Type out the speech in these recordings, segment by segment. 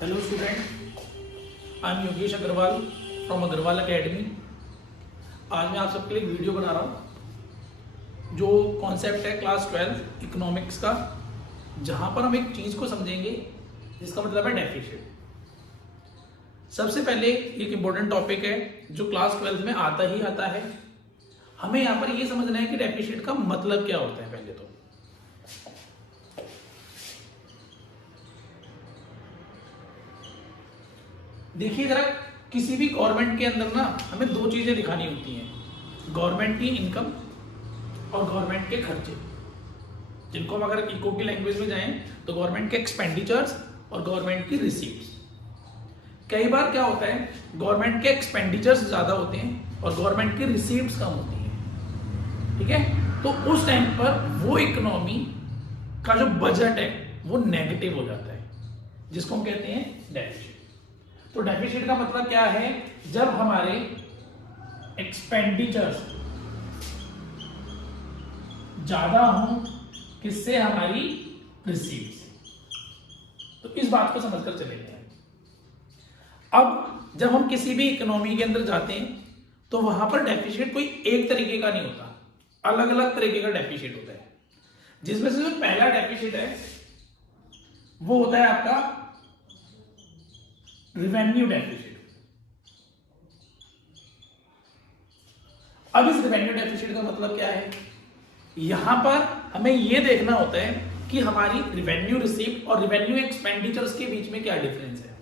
Hello student, I am Yogesh Agarwal from Agarwal academy. आज मैं आप सबके लिए एक वीडियो बना रहा हूँ। जो कॉन्सेप्ट है क्लास 12 इकोनॉमिक्स का, जहाँ पर हम एक चीज़ को समझेंगे जिसका मतलब है डेफिसिट। सबसे पहले एक इम्पोर्टेंट टॉपिक है जो क्लास 12 में आता ही आता है। हमें यहाँ पर ये समझना है कि डेफिसिट का मतलब क्या होता है। पहले तो देखिए जरा, किसी भी गवर्नमेंट के अंदर ना हमें दो चीजें दिखानी होती हैं, गवर्नमेंट की इनकम और गवर्नमेंट के खर्चे, जिनको हम अगर इको की लैंग्वेज में जाएं तो गवर्नमेंट के एक्सपेंडिचर्स और गवर्नमेंट की रिसीप्ट्स। कई बार क्या होता है, गवर्नमेंट के एक्सपेंडिचर्स ज्यादा होते हैं और गवर्नमेंट की रिसीप्ट्स कम होती हैं। ठीक है, तो उस टाइम पर वो इकोनॉमी का जो बजट है वो नेगेटिव हो जाता है, जिसको हम कहते हैं डेफिसिट। तो डेफिसिट का मतलब क्या है, जब हमारे एक्सपेंडिचर्स ज्यादा हों किससे, हमारी रिसीव्स से। तो इस बात को समझकर चलेंगे। अब जब हम किसी भी इकोनॉमी के अंदर जाते हैं तो वहां पर डेफिसिट कोई एक तरीके का नहीं होता, अलग अलग तरीके का डेफिसिट होता है। जिसमें से जो पहला डेफिसिट है वो होता है आपका रिवेन्यू डेफिसिट। अब इस रिवेन्यू डेफिसिट का मतलब क्या है, यहां पर हमें यह देखना होता है कि हमारी रिवेन्यू रिसीप्ट और रिवेन्यू एक्सपेंडिचर्स के बीच में क्या डिफरेंस है।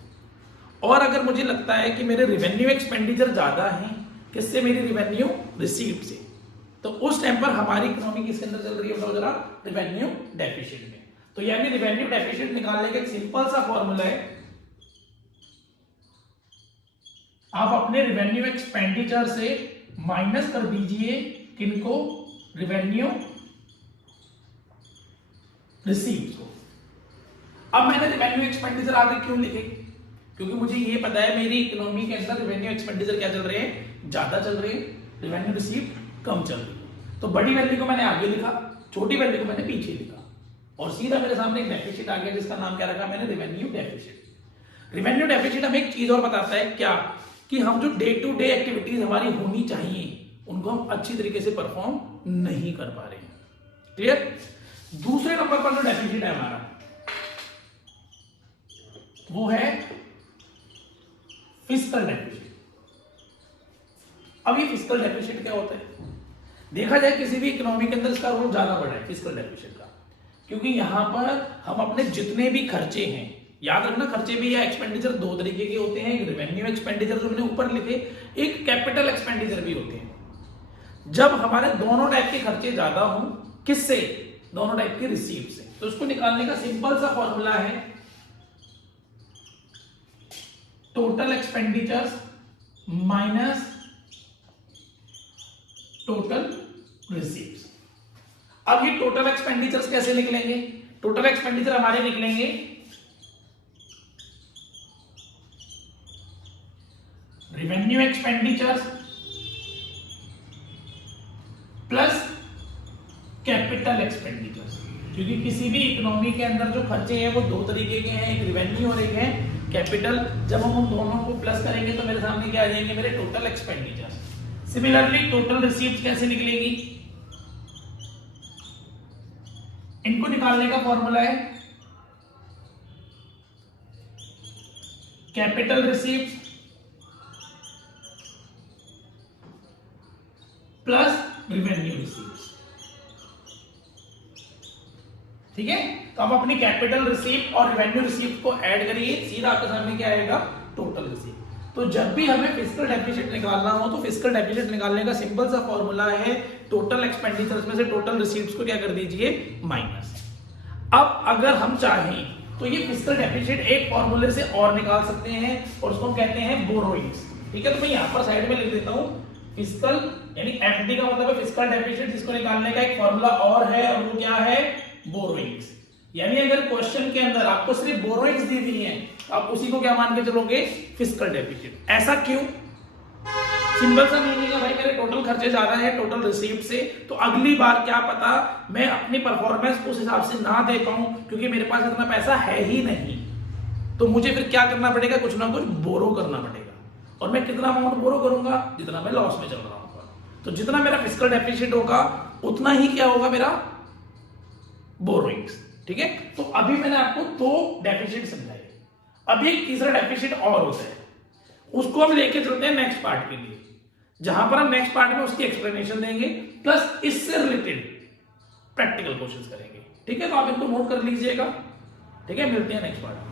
और अगर मुझे लगता है कि मेरे रिवेन्यू एक्सपेंडिचर ज्यादा हैं किससे, मेरी रिवेन्यू रिसीप्ट से, तो उस टाइम पर हमारी इकोनॉमी किसके अंदर चल रही है, बताओ जरा, रिवेन्यू डेफिसिट में। तो यानी रिवेन्यू डेफिसिट निकालने का एक सिंपल सा फॉर्मूला है, आप अपने रिवेन्यू एक्सपेंडिचर से माइनस कर दीजिए किनको, रिवेन्यू रिसीव्स को। अब मैंने रिवेन्यू एक्सपेंडिचर आगे क्यों लिखे, क्योंकि मुझे ये पता है मेरी इकोनॉमी के अंदर रिवेन्यू एक्सपेंडिचर क्या चल रहे हैं, ज्यादा चल रहे हैं, रिवेन्यू रिसीव्ड कम चल रही है। तो बड़ी वैल्यू को मैंने आगे लिखा, छोटी वैल्यू को मैंने पीछे लिखा, और सीधा मेरे सामने एक डेफिसिट आ गया जिसका नाम क्या रखा मैंने, रिवेन्यू डेफिसिट। रिवेन्यू डेफिसिट हमें एक चीज और बताता है, क्या, कि हम जो डे टू डे एक्टिविटीज हमारी होनी चाहिए उनको हम अच्छी तरीके से परफॉर्म नहीं कर पा रहे हैं। क्लियर। दूसरे नंबर पर जो डेफिसिट है हमारा वो है फिस्कल डेफिसिट। अब ये फिस्कल डेफिसिट क्या होता है, देखा जाए किसी भी इकोनॉमी के अंदर इसका रोल ज्यादा बड़ा है फिस्कल डेफिसिट का, क्योंकि यहां पर हम अपने जितने भी खर्चे हैं, याद रखना खर्चे भी या एक्सपेंडिचर दो तरीके के होते हैं, एक रिवेन्यू एक्सपेंडिचर जो मैंने ऊपर लिखे, एक कैपिटल एक्सपेंडिचर भी होते हैं। जब हमारे दोनों टाइप के खर्चे ज्यादा हों किससे, दोनों टाइप की रिसीव से, तो उसको निकालने का सिंपल सा फॉर्मूला है total expenditures minus total receives. अब ये टोटल एक्सपेंडिचर्स कैसे निकलेंगे, टोटल एक्सपेंडिचर हमारे निकलेंगे revenue expenditures plus capital expenditures. क्योंकि किसी भी इकोनॉमी के अंदर जो खर्चे हैं वो दो तरीके के हैं, एक रिवेन्यू और एक है कैपिटल। जब हम उन दोनों को प्लस करेंगे तो मेरे सामने क्या आ जाएंगे, मेरे total expenditures. Similarly total receives कैसे निकलेगी, इनको निकालने का फॉर्मूला है capital receives plus revenue receives. ठीक है, तो आप अपनी कैपिटल रिसीव्ट और रिवेन्यू रिसीव्ट को ऐड करिए, सीधा आपके सामने क्या आएगा, टोटल रिसीव्ट। तो जब भी हमें फिस्कल डेफिसिट निकालना हो तो फिस्कल डेफिसिट निकालने का सिंपल सा फॉर्मूला है टोटल एक्सपेंडिचर्स में से टोटल रिसीव्ट्स को क्या कर दीजिए, माइनस। अब अगर हम चाहें तो ये फिस्कल डेफिसिट एक फॉर्मूले से और निकाल सकते हैं और उसको हम कहते हैं बोरोइंग्स। ठीक है, तो मैं यहां पर साइड में लिख देता हूं फिस्कल, यानी एफडी का मतलब है फिस्कल डेफिसिट, जिसको निकालने का एक फॉर्मूला और है, और वो क्या है, बोरोइंग्स। यानी अगर क्वेश्चन के अंदर आपको सिर्फ बोरोइंग्स दी हुई है तो आप उसी को क्या मान के चलोगे, फिस्कल डेफिसिट। ऐसा क्यों, सिंपल सा मीनिंग है भाई, मेरे टोटल खर्चे ज्यादा है टोटल रिसीव्ड से, तो अगली बार क्या पता मैं अपनी परफॉर्मेंस उस हिसाब से ना दे पाऊं, क्योंकि मेरे पास इतना पैसा है ही नहीं। तो मुझे फिर क्या करना पड़ेगा, कुछ ना कुछ बोरो करना पड़ेगा। और मैं कितना अमाउंट बोरो करूंगा, जितना मैं लॉस में चल रहा हूँ। तो जितना मेरा फिस्कल डेफिसिट होगा उतना ही क्या होगा मेरा बोरोइंग्स। ठीक है, तो अभी मैंने आपको 2 डेफिसिट समझाए। अभी एक तीसरा डेफिसिट और होता है, उसको हम लेके चलते हैं नेक्स्ट पार्ट के लिए, जहां पर हम नेक्स्ट पार्ट में उसकी एक्सप्लेनेशन देंगे प्लस इससे रिलेटेड प्रैक्टिकल क्वेश्चंस करेंगे। ठीक है, तो आप इनको नोट कर लीजिएगा। ठीक है, मिलते हैं नेक्स्ट पार्ट में।